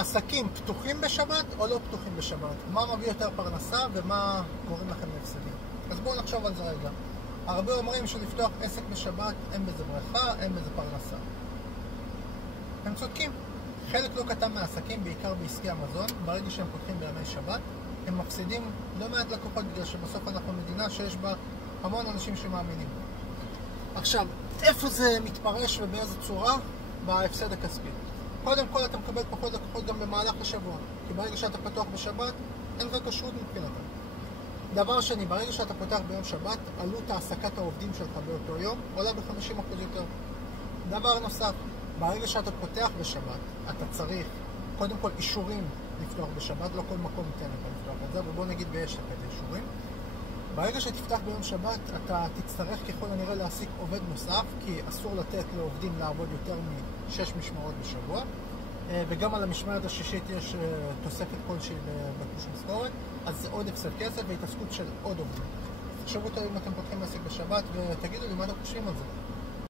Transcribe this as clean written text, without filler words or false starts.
עסקים פתוחים בשבת או לא פתוחים בשבת? מה מביא יותר פרנסה ומה גורם לכם להפסדים? אז בואו נחשוב על זה רגע. הרבה אומרים שלפתוח עסק בשבת אין בזה ברכה, אין בזה פרנסה. הם צודקים. חלק לא קטן מהעסקים, בעיקר בעסקי המזון, ברגע שהם פותחים בימי שבת, הם מפסידים לא מעט לקוחות, בגלל שבסוף אנחנו מדינה שיש בה המון אנשים שמאמינים. עכשיו, איפה זה מתפרש ובאיזו צורה? בהפסד הכספי. קודם כל אתה מקבל פחות לקוחות גם במהלך השבוע, כי ברגע שאתה פתוח בשבת, אין לך כשרות מבחינתם. דבר שני, ברגע שאתה פותח ביום שבת, עלות העסקת העובדים שלך באותו יום עולה ב-50% יותר. דבר נוסף, ברגע שאתה פותח בשבת, אתה צריך קודם כל אישורים לפתוח בשבת, לא כל מקום ייתן לך לפתוח את זה, ובוא נגיד ויש לך את האישורים. ברגע שתפתח ביום שבת, אתה תצטרך ככל הנראה להעסיק עובד נוסף, כי אסור לתת לעובדים לעבוד יותר מ-6 משמרות בשבוע, וגם על המשמרת השישית יש תוספת כלשהי בתלוש משכורת, אז זה עוד הפסד כסף והתעסקות של עוד עובדים. תחשבו אם אתם פותחים עסק בשבת ותגידו לי מה אתם חושבים על זה.